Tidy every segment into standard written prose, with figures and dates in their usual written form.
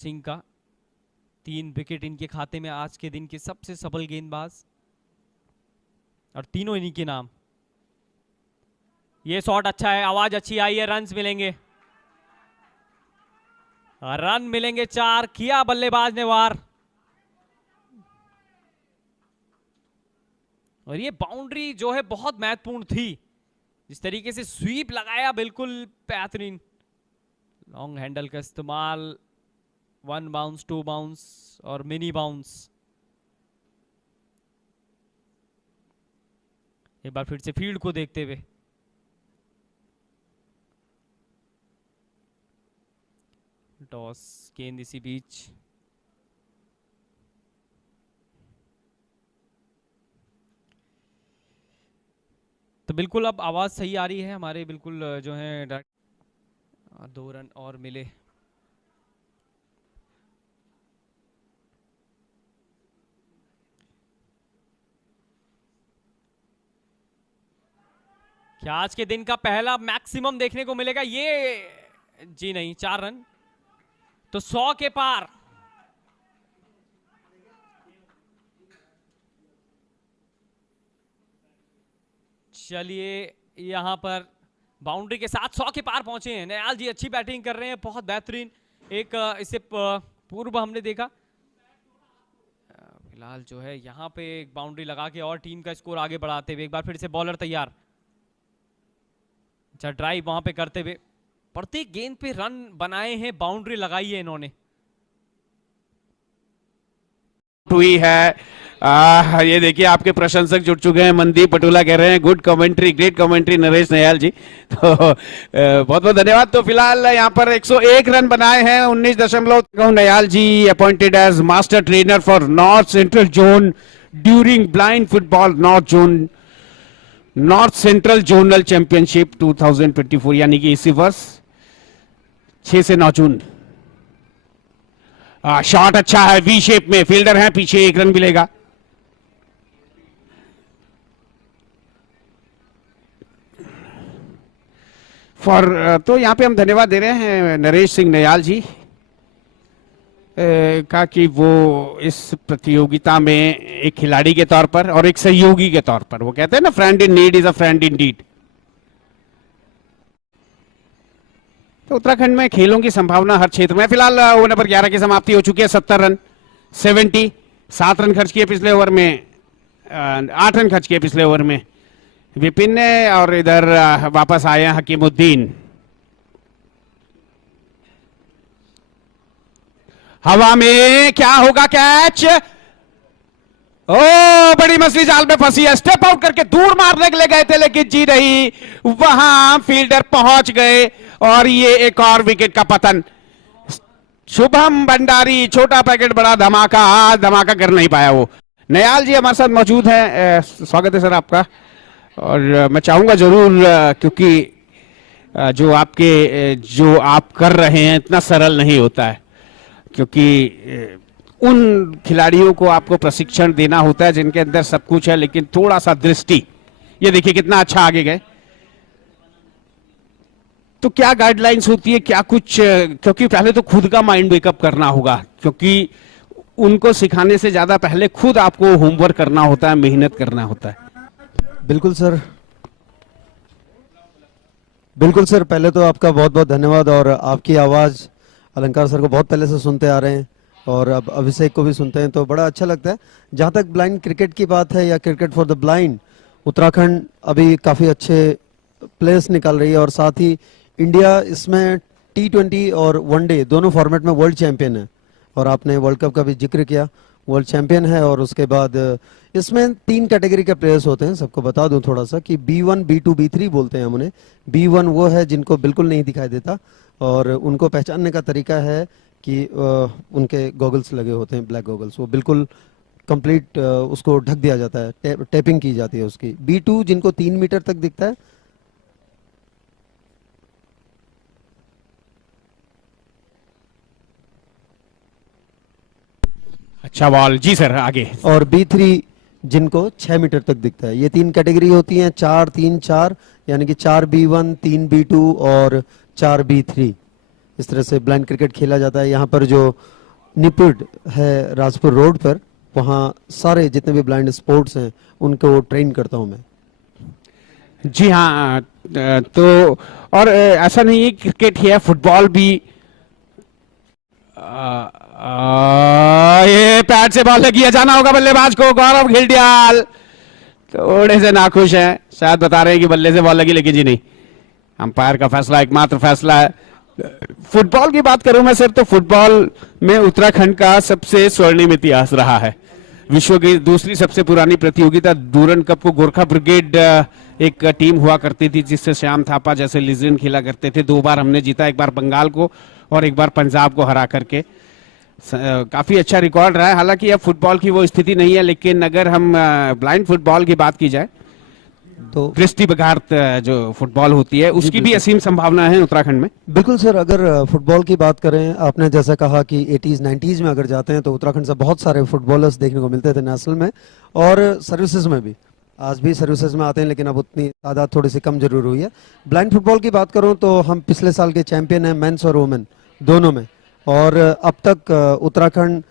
सिंह का 3 विकेट इनके खाते में, आज के दिन के सबसे सफल गेंदबाज, और तीनों इन्हीं के नाम। ये शॉट अच्छा है, आवाज अच्छी आई है, रन्स मिलेंगे, रन मिलेंगे 4। किया बल्लेबाज ने वार, और ये बाउंड्री जो है बहुत महत्वपूर्ण थी। जिस तरीके से स्वीप लगाया, बिल्कुल बेहतरीन। लॉन्ग हैंडल का इस्तेमाल, 1 बाउंस, 2 बाउंस और मिनी बाउंस। एक बार फिर से फील्ड को देखते हुए, टॉस, गेंद इसी बीच, तो बिल्कुल अब आवाज सही आ रही है हमारे, बिल्कुल जो है 2 रन और मिले। क्या आज के दिन का पहला मैक्सिमम देखने को मिलेगा? ये जी नहीं, 4 रन तो 100 के पार। चलिए, यहां पर बाउंड्री के साथ 100 के पार पहुंचे हैं। नयाल जी अच्छी बैटिंग कर रहे हैं, बहुत बेहतरीन। एक इससे पूर्व हमने देखा, फिलहाल जो है यहां पे एक बाउंड्री लगा के और टीम का स्कोर आगे बढ़ाते हुए, एक बार फिर से बॉलर तैयार। अच्छा ड्राइव वहां पे करते हुए, प्रत्येक गेंद पे रन बनाए हैं, बाउंड्री लगाई है इन्होंने। हुई है ये देखिए आपके प्रशंसक जुट चुके हैं। मनदीप पटोला कह रहे हैं good commentary, great commentary Naresh Nayal ji, तो बहुत बहुत धन्यवाद। तो फिलहाल यहाँ पर 101 रन बनाए हैं, 19 Nayal ji appointed as master trainer for north central zone during blind football north central zonal championship 2024, यानी कि इसी वर्ष 6 से 9 जून। शॉट अच्छा है, वी शेप में, फील्डर है पीछे, 1 रन मिलेगा। तो यहां पे हम धन्यवाद दे रहे हैं नरेश सिंह नयाल जी का, कि वो इस प्रतियोगिता में एक खिलाड़ी के तौर पर और एक सहयोगी के तौर पर, वो कहते हैं ना friend in need is a friend in deed. तो उत्तराखंड में खेलों की संभावना हर क्षेत्र में। फिलहाल ओवर नंबर 11 की समाप्ति हो चुकी है, 70 रन 70, 7 रन खर्च किए पिछले ओवर में, 8 रन खर्च किए पिछले ओवर में विपिन ने, और इधर वापस आए हैं हकीमुद्दीन। हवा में क्या होगा, कैच, ओ बड़ी मछली जाल में फंसी है, स्टेप आउट करके दूर मारने के लिए गए थे लेकिन जी नहीं, वहां फील्डर पहुंच गए और ये एक और विकेट का पतन। शुभम भंडारी, छोटा पैकेट बड़ा धमाका, आज धमाका कर नहीं पाया वो। नयाल जी हमारे साथ मौजूद हैं, स्वागत है सर आपका। और मैं चाहूंगा जरूर, क्योंकि जो आप कर रहे हैं इतना सरल नहीं होता है, क्योंकि उन खिलाड़ियों को आपको प्रशिक्षण देना होता है जिनके अंदर सब कुछ है, लेकिन थोड़ा सा दृष्टि, ये देखिए कितना अच्छा आगे गए। तो क्या गाइडलाइंस होती है, क्या कुछ, क्योंकि पहले तो खुद का माइंड वेकअप करना होगा, क्योंकि उनको सिखाने से ज्यादा पहले खुद आपको होमवर्क करना होता है, मेहनत करना होता है। बिल्कुल सर, बिल्कुल सर, पहले तो आपका बहुत बहुत धन्यवाद। और आपकी आवाज़ अलंकार सर को बहुत पहले से सुनते आ रहे हैं और अब अभिषेक को भी सुनते हैं, तो बड़ा अच्छा लगता है। जहाँ तक ब्लाइंड क्रिकेट की बात है या cricket for the blind, Uttarakhand अभी काफ़ी अच्छे प्लेयर्स निकाल रही है, और साथ ही इंडिया इसमें T20 और वनडे दोनों फॉर्मेट में वर्ल्ड चैंपियन है। और आपने वर्ल्ड कप का भी जिक्र किया, वर्ल्ड चैंपियन है। और उसके बाद इसमें 3 कैटेगरी के प्लेयर्स होते हैं, सबको बता दूं थोड़ा सा कि B1, B2, B3 बोलते हैं हम उन्हें। B1 वो है जिनको बिल्कुल नहीं दिखाई देता, और उनको पहचानने का तरीका है कि उनके गॉगल्स लगे होते हैं, ब्लैक गॉगल्स, वो बिल्कुल कंप्लीट उसको ढक दिया जाता है, टेपिंग की जाती है उसकी। B2 जिनको 3 मीटर तक दिखता है, अच्छा बॉल जी सर, आगे। और B3 जिनको 6 मीटर तक दिखता है। ये 3 कैटेगरी होती हैं, 4, 3, 4, यानी कि 4 B1, 3 B2 और 4 B3। इस तरह से ब्लाइंड क्रिकेट खेला जाता है। यहाँ पर जो निपुट है राजपुर रोड पर, वहाँ सारे जितने भी ब्लाइंड स्पोर्ट्स हैं उनको ट्रेन करता हूँ मैं। जी हाँ, तो और ऐसा नहीं है, क्रिकेट ही है, फुटबॉल भी। ये पैड से बॉल लगी है, जाना होगा बल्लेबाज को। गौरव घिल्डियाल थोड़े से नाखुश हैं, शायद बता रहे हैं कि बल्ले से बॉल लगी, लेकिन जी नहीं, अंपायर का फैसला एकमात्र फैसला है। फुटबॉल की बात करूं मैं सिर्फ, तो फुटबॉल में उत्तराखंड का सबसे स्वर्णिम इतिहास रहा है। विश्व की दूसरी सबसे पुरानी प्रतियोगिता डूरन कप को गोरखा ब्रिगेड एक टीम हुआ करती थी, जिससे श्याम थापा जैसे लीजेंड खेला करते थे। 2 बार हमने जीता, एक बार बंगाल को और एक बार पंजाब को हरा करके। काफी अच्छा रिकॉर्ड रहा है। हालांकि अब फुटबॉल की वो स्थिति नहीं है, लेकिन अगर हम ब्लाइंड फुटबॉल की बात की जाए तो दृष्टि बघात जो फुटबॉल होती है, उसकी भी असीम संभावना है उत्तराखंड में। बिल्कुल सर, अगर फुटबॉल की बात करें, आपने जैसा कहा कि 80s 90s में अगर जाते हैं तो उत्तराखंड से बहुत सारे फुटबॉलर्स देखने को मिलते थे नेशनल में और सर्विसेज में भी। आज भी सर्विसेज में आते हैं, लेकिन अब उतनी तादाद थोड़ी सी कम जरूर हुई है। ब्लाइंड फुटबॉल की बात करूं तो हम पिछले साल के चैंपियन हैं, मेंस और वुमेन दोनों में। और अब तक उत्तराखंड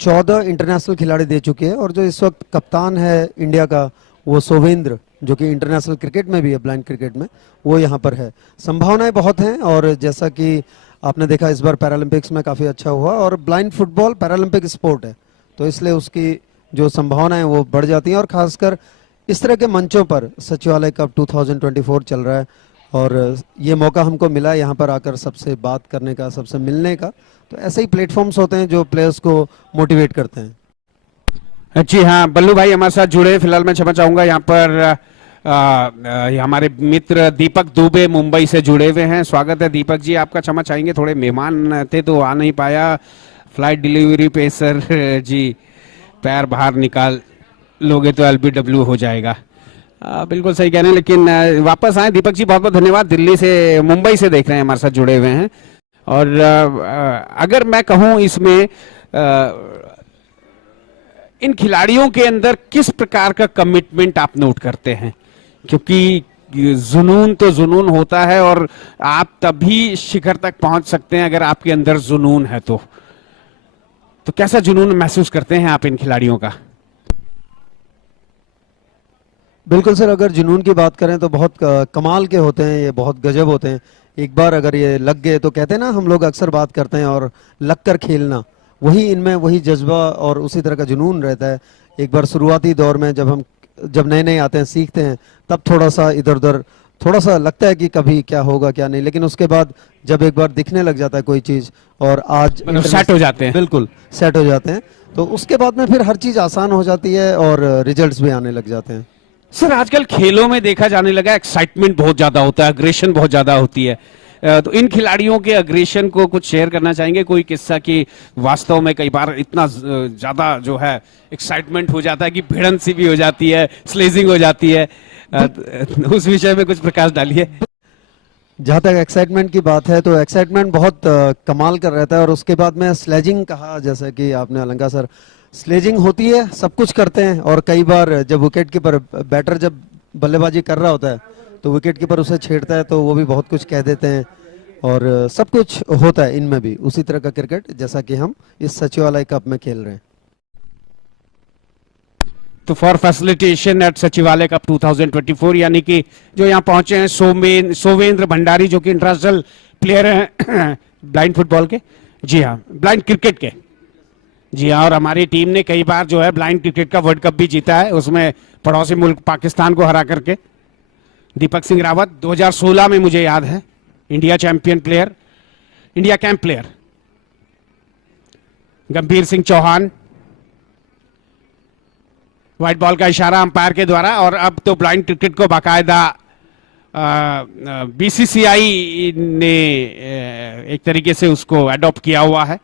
14 इंटरनेशनल खिलाड़ी दे चुके हैं। और जो इस वक्त कप्तान है इंडिया का, वो सोवेंद्र, जो कि इंटरनेशनल क्रिकेट में भी है, ब्लाइंड क्रिकेट में, वो यहाँ पर है। संभावनाएं बहुत हैं, और जैसा कि आपने देखा इस बार पैरालंपिक्स में काफ़ी अच्छा हुआ, और ब्लाइंड फुटबॉल पैरालंपिक स्पोर्ट है, तो इसलिए उसकी जो संभावनाएं वो बढ़ जाती हैं। और खासकर इस तरह के मंचों पर सचिवालय कप 2024 चल रहा है, और ये मौका हमको मिला यहाँ पर आकर सबसे बात करने का, सबसे मिलने का। तो ऐसे ही प्लेटफॉर्म्स होते हैं जो प्लेयर्स को मोटिवेट करते हैं। जी हाँ, बल्लू भाई हमारे साथ जुड़े। फिलहाल मैं क्षमा चाहूंगा, यहाँ पर हमारे मित्र दीपक दुबे मुंबई से जुड़े हुए हैं। स्वागत है दीपक जी, आपका क्षमा चाहेंगे, थोड़े मेहमान थे तो आ नहीं पाया। फ्लाइट डिलीवरी पे सर जी पैर बाहर निकाल लोगे तो एलबीडब्ल्यू हो जाएगा। बिल्कुल सही कह रहे हैं, लेकिन वापस आए दीपक जी, बहुत बहुत धन्यवाद। दिल्ली से, मुंबई से देख रहे हैं, हमारे साथ जुड़े हुए हैं। और अगर मैं कहूँ इसमें इन खिलाड़ियों के अंदर किस प्रकार का कमिटमेंट आप नोट करते हैं, क्योंकि जुनून तो जुनून होता है और आप तभी शिखर तक पहुंच सकते हैं अगर आपके अंदर जुनून है। तो कैसा जुनून महसूस करते हैं आप इन खिलाड़ियों का? बिल्कुल सर, अगर जुनून की बात करें तो बहुत कमाल के होते हैं, ये बहुत गजब होते हैं। एक बार अगर ये लग गए तो कहते हैं ना, हम लोग अक्सर बात करते हैं, और लग कर खेलना, वही इनमें वही जज्बा और उसी तरह का जुनून रहता है। एक बार शुरुआती दौर में जब नए नए आते हैं, सीखते हैं, तब थोड़ा सा इधर उधर थोड़ा सा लगता है कि कभी क्या होगा क्या नहीं, लेकिन उसके बाद जब एक बार दिखने लग जाता है कोई चीज, और आज सेट हो जाते हैं। बिल्कुल सेट हो जाते हैं, तो उसके बाद में फिर हर चीज आसान हो जाती है और रिजल्ट्स भी आने लग जाते हैं। सर, आजकल खेलों में देखा जाने लगा एक्साइटमेंट बहुत ज्यादा होता है, अग्रेशन बहुत ज्यादा होती है। तो इन खिलाड़ियों के अग्रेशन को कुछ शेयर करना चाहेंगे, कोई किस्सा कि वास्तव में कई बार इतना ज्यादा जो है एक्साइटमेंट हो जाता है कि भिड़ंत सी भी हो जाती है, स्लेजिंग हो जाती है, उस विषय में कुछ प्रकाश डालिए। जहाँ तक एक्साइटमेंट की बात है, तो एक्साइटमेंट बहुत कमाल कर रहता है। और उसके बाद में स्लेजिंग कहा, जैसे कि आपने अलंकार सर, स्लेजिंग होती है, सब कुछ करते हैं, और कई बार जब विकेट कीपर बैटर जब बल्लेबाजी कर रहा होता है तो विकेट कीपर उसे छेड़ता है, तो वो भी बहुत कुछ कह देते हैं, और सब कुछ होता है इनमें भी। उसी तरह का क्रिकेट जैसा कि हम इस सचिवालय कप में खेल रहे हैं। तो फॉर फैसिलिटेशन एट सचिवालय कप 2024, यानी कि जो यहाँ पहुंचे हैं सोवेंद्र भंडारी, जो कि इंटरनेशनल प्लेयर हैं ब्लाइंड फुटबॉल के, जी हाँ, ब्लाइंड क्रिकेट के, जी हाँ। और हमारी टीम ने कई बार जो है ब्लाइंड क्रिकेट का वर्ल्ड कप भी जीता है, उसमें पड़ोसी मुल्क पाकिस्तान को हरा करके। दीपक सिंह रावत 2016 में मुझे याद है, India champion player, India camp player. गंभीर सिंह चौहान, व्हाइट बॉल का इशारा अंपायर के द्वारा। और अब तो ब्लाइंड क्रिकेट को बाकायदा बीसीसीआई ने एक तरीके से उसको अडॉप्ट किया हुआ है।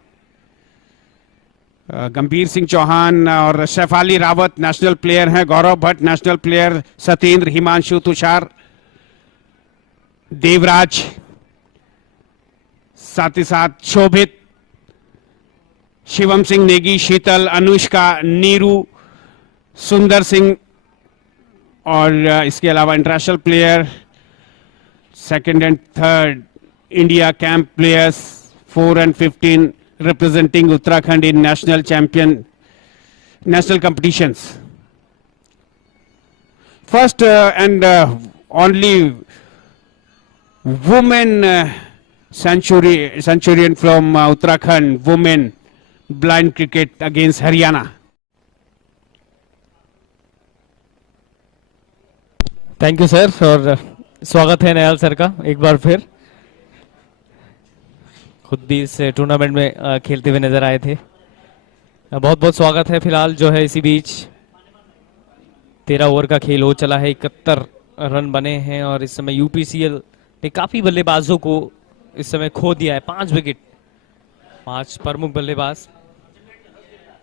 गंभीर सिंह चौहान और शेफाली रावत नेशनल प्लेयर हैं, गौरव भट्ट नेशनल प्लेयर, सत्येंद्र, हिमांशु, तुषार, देवराज, साथ ही साथ शोभित, शिवम सिंह नेगी, शीतल, अनुष्का, नीरू, सुंदर सिंह, और इसके अलावा international player second and third India camp players 4 and 15 representing Uttarakhand in national competitions. First and only women centurion from Uttarakhand, women blind cricket against Haryana. Thank you sir, और स्वागत है Nayal sir का एक बार फिर। खुद भी इस टूर्नामेंट में खेलते हुए नजर आए थे। बहुत बहुत स्वागत है। फिलहाल जो है इसी बीच 13 ओवर का खेल हो चला है, 71 रन बने हैं और इस समय यूपीसीएल ने काफी बल्लेबाजों को इस समय खो दिया है। 5 विकेट, 5 प्रमुख बल्लेबाज।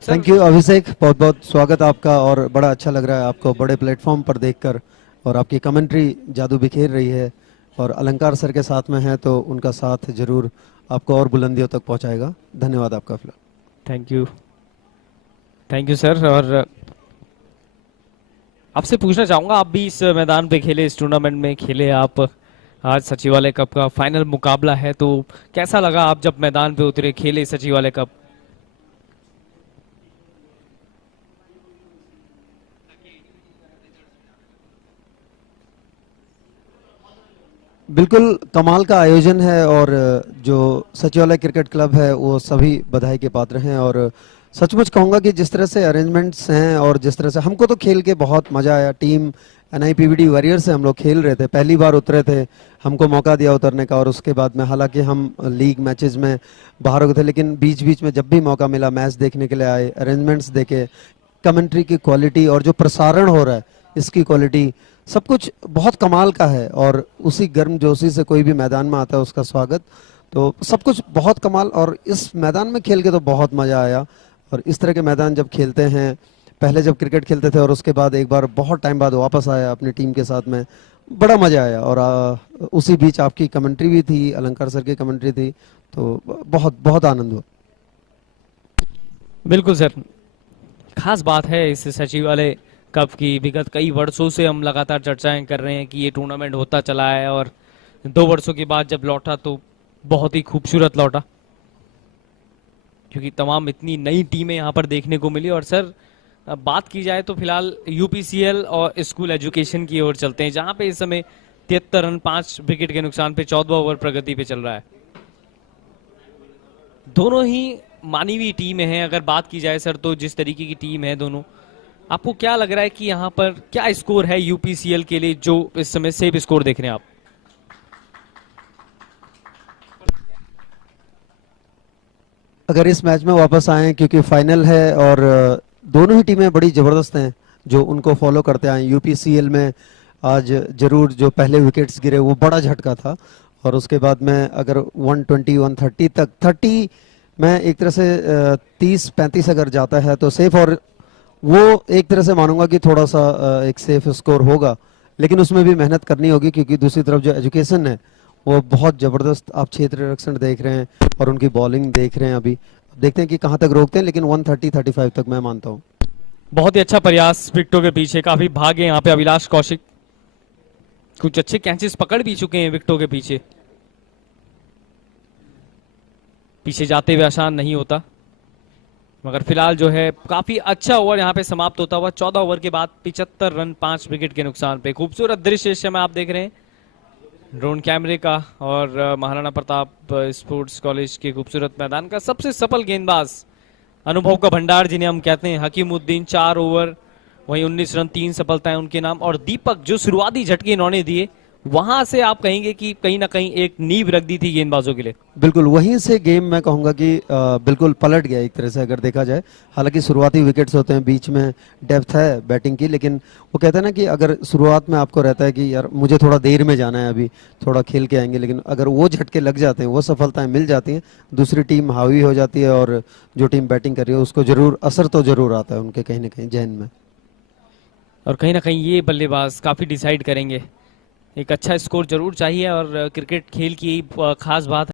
थैंक यू अभिषेक, बहुत बहुत स्वागत आपका और बड़ा अच्छा लग रहा है आपको बड़े प्लेटफॉर्म पर देखकर, और आपकी कमेंट्री जादू बिखेर रही है और अलंकार सर के साथ में है तो उनका साथ जरूर आपको और बुलंदियों तक पहुंचाएगा। धन्यवाद आपका। फिलहाल थैंक यू सर। और आपसे पूछना चाहूंगा, आप भी इस मैदान पे खेले, इस टूर्नामेंट में खेले आप। आज सचिवालय कप का फाइनल मुकाबला है, तो कैसा लगा आप जब मैदान पे उतरे, खेले सचिवालय कप? बिल्कुल कमाल का आयोजन है और जो सचिवालय क्रिकेट क्लब है वो सभी बधाई के पात्र हैं। और सचमुच कहूँगा कि जिस तरह से अरेंजमेंट्स हैं और जिस तरह से हमको तो खेल के बहुत मज़ा आया। टीम NIPVD वॉरियर से हम लोग खेल रहे थे, पहली बार उतरे थे, हमको मौका दिया उतरने का। और उसके बाद में हालांकि हम लीग मैचेस में बाहर हो गए थे, लेकिन बीच बीच में जब भी मौका मिला मैच देखने के लिए आए, अरेंजमेंट्स देखे, कमेंट्री की क्वालिटी और जो प्रसारण हो रहा है इसकी क्वालिटी, सब कुछ बहुत कमाल का है। और उसी गर्मजोशी से कोई भी मैदान में आता है उसका स्वागत, तो सब कुछ बहुत कमाल। और इस मैदान में खेल के तो बहुत मज़ा आया। और इस तरह के मैदान जब खेलते हैं, पहले जब क्रिकेट खेलते थे और उसके बाद एक बार बहुत टाइम बाद वापस आया अपनी टीम के साथ में, बड़ा मज़ा आया। और उसी बीच आपकी कमेंट्री भी थी, अलंकार सर की कमेंट्री थी, तो बहुत बहुत आनंद हुआ। बिल्कुल सर, खास बात है इस सचिवालय कप की। विगत कई वर्षों से हम लगातार चर्चाएं कर रहे हैं कि ये टूर्नामेंट होता चला है, और 2 वर्षों के बाद जब लौटा तो बहुत ही खूबसूरत लौटा, क्योंकि तमाम इतनी नई टीमें यहाँ पर देखने को मिली। और सर अब बात की जाए तो फिलहाल यूपीसीएल और स्कूल एजुकेशन की ओर चलते हैं, जहां पे इस समय 73 रन 5 विकेट के नुकसान पे 14वां ओवर प्रगति पे चल रहा है। दोनों ही मानी हुई टीम है। अगर बात की जाए सर, तो जिस तरीके की टीम है दोनों, आपको क्या लग रहा है कि यहाँ पर क्या स्कोर है यूपीसीएल के लिए, जो इस समय सेफ स्कोर देख रहे हैं आप? अगर इस मैच में वापस आए, क्योंकि फाइनल है और दोनों ही टीमें बड़ी ज़बरदस्त हैं जो उनको फॉलो करते आए। यूपीसीएल में आज जरूर जो पहले विकेट्स गिरे वो बड़ा झटका था, और उसके बाद में अगर 120 130 तक 30 में एक तरह से 30-35 अगर जाता है तो सेफ, और वो एक तरह से मानूंगा कि थोड़ा सा एक सेफ स्कोर होगा, लेकिन उसमें भी मेहनत करनी होगी, क्योंकि दूसरी तरफ जो एजुकेशन है वो बहुत ज़बरदस्त आप क्षेत्र निरीक्षण देख रहे हैं और उनकी बॉलिंग देख रहे हैं। अभी देखते हैं कि कहां तक रोकते हैं, लेकिन 130-35 तक मैं मानता हूं। बहुत ही अच्छा प्रयास विकेटों के पीछे, काफी भागे यहाँ पे अभिलाष कौशिक, कुछ अच्छे कैचेस पकड़ भी चुके हैं विकेटों के पीछे। पीछे जाते हुए आसान नहीं होता, मगर फिलहाल जो है काफी अच्छा ओवर यहाँ पे समाप्त होता हुआ 14 ओवर के बाद 75 रन 5 विकेट के नुकसान पे। खूबसूरत दृश्य इस समय आप देख रहे हैं ड्रोन कैमरे का, और महाराणा प्रताप स्पोर्ट्स कॉलेज के खूबसूरत मैदान का सबसे सफल गेंदबाज, अनुभव का भंडार जिन्हें हम कहते हैं, हकीमुद्दीन 4 ओवर वहीं 19 रन 3 सफलताएं उनके नाम। और दीपक जो शुरुआती झटके इन्होंने दिए, वहां से आप कहेंगे कि कहीं ना कहीं एक नींव रख दी थी गेंदबाजों के लिए। बिल्कुल वहीं से गेम मैं कहूंगा कि बिल्कुल पलट गया एक तरह से अगर देखा जाए। हालांकि शुरुआती विकेट्स होते हैं, बीच में डेप्थ है बैटिंग की, लेकिन वो कहते हैं ना कि अगर शुरुआत में आपको रहता है कि यार मुझे थोड़ा देर में जाना है, अभी थोड़ा खेल के आएंगे, लेकिन अगर वो झटके लग जाते हैं, वो सफलताएं मिल जाती हैं, दूसरी टीम हावी हो जाती है और जो टीम बैटिंग कर रही है उसको जरूर असर तो जरूर आता है उनके कहीं ना कहीं जहन में। और कहीं ना कहीं ये बल्लेबाज काफी डिसाइड करेंगे। एक अच्छा स्कोर जरूर चाहिए, और क्रिकेट खेल की खास बात